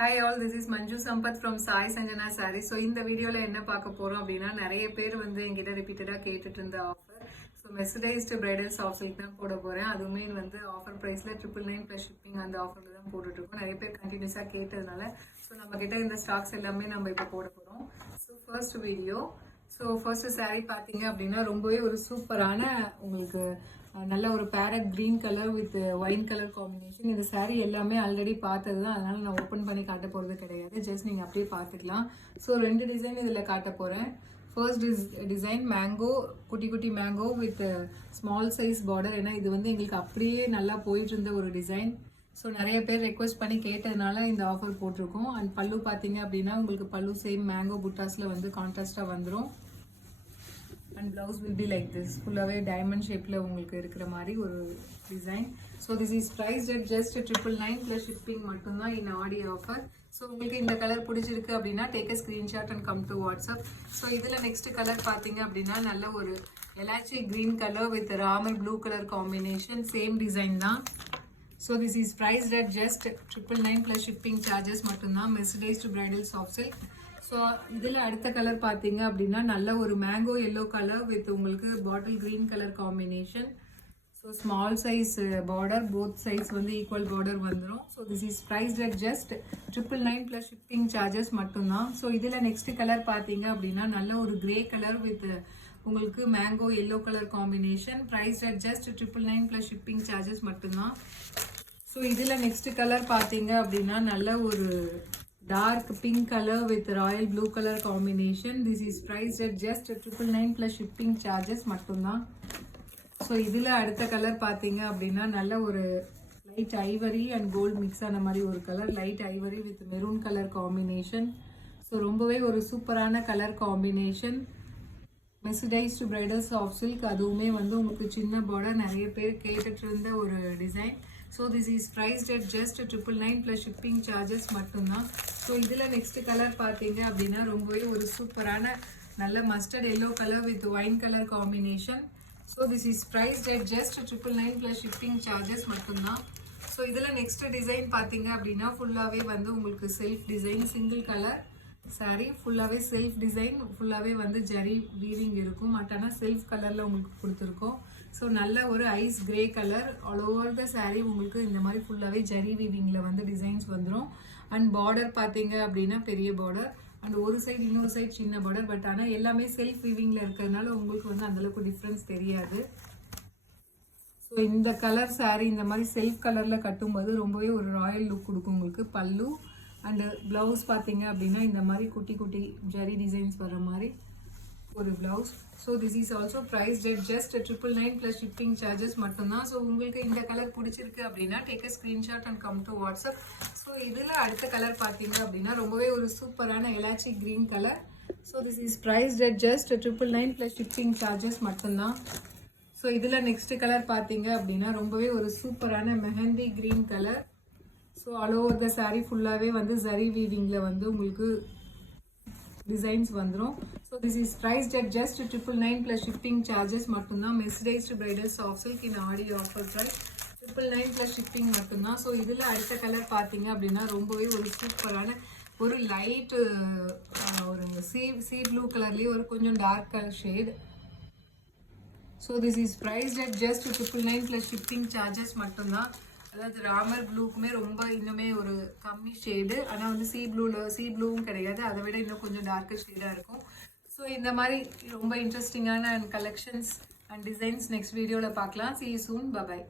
Hi all, this is Manju Sampath from Sai Sanjana Saree. So இந்த வீடியோல என்ன பார்க்க போறோம் அப்படின்னா நிறைய பேர் வந்து என்கிட்ட ரிப்பீட்டடா கேட்டுட்டு இருந்த offer. So mercerised bridal soft silk தான் போட போறேன். அதுவுமே வந்து ஆஃபர் பிரைஸ்ல 999 ப்ளஸ் ஷிப்பிங் அந்த ஆஃபர்ல தான் போட்டுட்டு இருக்கோம். நிறைய பேர் கண்டினியூஸா கேட்டதுனால ஸோ நம்ம கிட்ட இந்த ஸ்டாக்ஸ் எல்லாமே நம்ம இப்போ போட போறோம். So first video. So first sari பார்த்தீங்க அப்படின்னா ரொம்பவே ஒரு சூப்பரான உங்களுக்கு நல்ல ஒரு farad green colour with wine colour combination. இந்த சாரீ எல்லாமே ஆல்ரெடி பார்த்தது தான், அதனால நான் ஓப்பன் பண்ணி காட்ட போகிறது கிடையாது. ஜஸ்ட் நீங்கள் அப்படியே பார்த்துக்கலாம். ஸோ 2 டிசைன் இதில் காட்ட போகிறேன். ஃபர்ஸ்ட் டிசைன் மேங்கோ, குட்டி குட்டி mango with small size border. ஏன்னா இது வந்து எங்களுக்கு அப்படியே நல்லா போயிட்டு இருந்த ஒரு டிசைன். ஸோ நிறைய பேர் ரெக்வஸ்ட் பண்ணி கேட்டதுனால இந்த ஆஃபர் போட்டிருக்கோம். அண்ட் பல்லு பார்த்தீங்க அப்படின்னா உங்களுக்கு பல்லு சேம் மேங்கோ புட்டாஸில் வந்து கான்ட்ராஸ்டாக வந்துடும். And blouse will be like this, ஃபுல்லாகவே டைமண்ட் ஷேப்பில் உங்களுக்கு இருக்கிற மாதிரி ஒரு டிசைன். So this is price at just 999 plus shipping மட்டும்தான் இன் ஆடி ஆஃபர். ஸோ உங்களுக்கு இந்த கலர் பிடிச்சிருக்கு அப்படின்னா take a screenshot and come to WhatsApp. So இதில் நெக்ஸ்ட் கலர் பார்த்தீங்க அப்படின்னா நல்ல ஒரு எலாச்சி green colour with Ramar blue colour combination, same design தான். So this is price at just 999 plus shipping charges மட்டும்தான். Mercerised bridal soft silk. So இதில் அடுத்த கலர் பார்த்தீங்க அப்படின்னா நல்ல ஒரு மேங்கோ எல்லோ கலர் வித் உங்களுக்கு bottle green colour combination. So small size border, both size வந்து ஈக்குவல் பார்டர் வந்துடும். So this is priced at just 999 plus shipping charges மட்டும்தான். ஸோ இதில் நெக்ஸ்ட் கலர் பார்த்தீங்க அப்படின்னா நல்ல ஒரு கிரே கலர் வித் உங்களுக்கு mango yellow colour combination. Price at just 999 plus shipping charges மட்டும்தான். ஸோ இதில் நெக்ஸ்ட் கலர் பார்த்தீங்க அப்படின்னா நல்ல ஒரு dark pink color with royal blue color combination. This is priced at just 999 plus shipping charges மட்டும்தான். So இதில் அடுத்த கலர் பார்த்தீங்க அப்படின்னா நல்ல ஒரு light ivory and gold mix ஆன மாதிரி ஒரு colour, light ivory with maroon colour combination. So ரொம்பவே ஒரு சூப்பரான colour combination. Mercerised bridal soft silk, அதுவுமே வந்து உங்களுக்கு சின்ன பார்டர், நிறைய பேர் கேட்டுட்டு இருந்த ஒரு டிசைன். So this is priced at just 999 plus shipping charges மட்டும்தான். ஸோ இதில் நெக்ஸ்ட் கலர் பார்த்தீங்க அப்படின்னா ரொம்பவே ஒரு சூப்பரான நல்ல mustard yellow colour with wine colour combination. So this is priced at just 999 plus shipping charges மட்டும்தான். ஸோ இதில் நெக்ஸ்ட் டிசைன் பார்த்தீங்க அப்படின்னா ஃபுல்லாகவே வந்து உங்களுக்கு self design, single colour sari, ஃபுல்லாகவே செல்ஃப் டிசைன், ஃபுல்லாகவே வந்து ஜரி வீவிங் இருக்கும். ஆனால் செல்ஃப் கலரில் உங்களுக்கு கொடுத்துருக்கோம். ஸோ நல்ல ஒரு ice grey colour, all over the sari உங்களுக்கு இந்த மாதிரி ஃபுல்லாகவே ஜரி வீவிங்கில் வந்து டிசைன்ஸ் வந்துடும். அண்ட் பார்டர் பார்த்தீங்க அப்படின்னா பெரிய பார்டர், அண்ட் ஒரு சைடு இன்னொரு சைடு சின்ன பார்டர். பட் ஆனால் எல்லாமே செல்ஃப் வீவிங்கில் இருக்கிறதுனால உங்களுக்கு வந்து அந்தளவுக்கு டிஃப்ரென்ஸ் தெரியாது. ஸோ இந்த கலர் சாரீ இந்த மாதிரி செல்ஃப் கலரில் கட்டும்போது ரொம்பவே ஒரு ராயல் லுக் கொடுக்கும் உங்களுக்கு. பல்லு அண்டு ப்ளவுஸ் பார்த்தீங்க அப்படின்னா இந்த மாதிரி குட்டி குட்டி ஜரி டிசைன்ஸ் வர மாதிரி ஒரு blouse. So this is also prized at just 999 plus shipping charges மட்டும்தான். ஸோ உங்களுக்கு இந்த கலர் பிடிச்சிருக்கு அப்படின்னா take a screenshot and come to WhatsApp. So இதில் அடுத்த கலர் பார்த்தீங்க அப்படின்னா ரொம்பவே ஒரு சூப்பரான elaichi green colour. So this is priced at just 999 plus shipping charges மட்டும்தான். ஸோ இதில் நெக்ஸ்ட் கலர் பார்த்தீங்க அப்படின்னா ரொம்பவே ஒரு சூப்பரான mehndi green colour. So all over the sari ஃபுல்லாகவே வந்து ஜரி வீவிங்கில் வந்து உங்களுக்கு டிசைன்ஸ் வந்துடும். So this is priced at just 999 plus shipping charges மட்டும்தான். மெர்சடைஸ்டு பிரைடல் சாஃப்ட் சில்க் இன் ஆடி ஆஃபர் ப்ரைஸ் 999 ப்ளஸ் ஷிப்பிங் மட்டும்தான். ஸோ இதில் அடுத்த கலர் பார்த்தீங்க அப்படின்னா ரொம்பவே ஒரு சூப்பரான ஒரு லைட்டு ஒரு சீ ப்ளூ கலர்லேயே ஒரு கொஞ்சம் dark colour shade. So this is priced at just 999 plus shipping charges மட்டும்தான். அதாவது ராமர் ப்ளூக்குமே ரொம்ப இன்னுமே ஒரு கம்மி ஷேடு, ஆனால் வந்து சீ ப்ளூவும் கிடையாது, அதை விட இன்னும் கொஞ்சம் டார்க்கர் ஷேடாக இருக்கும். ஸோ இந்த மாதிரி ரொம்ப இன்ட்ரெஸ்டிங்கான கலெக்ஷன்ஸ் அண்ட் டிசைன்ஸ் நெக்ஸ்ட் வீடியோவில் பார்க்கலாம். See you soon. Bye bye.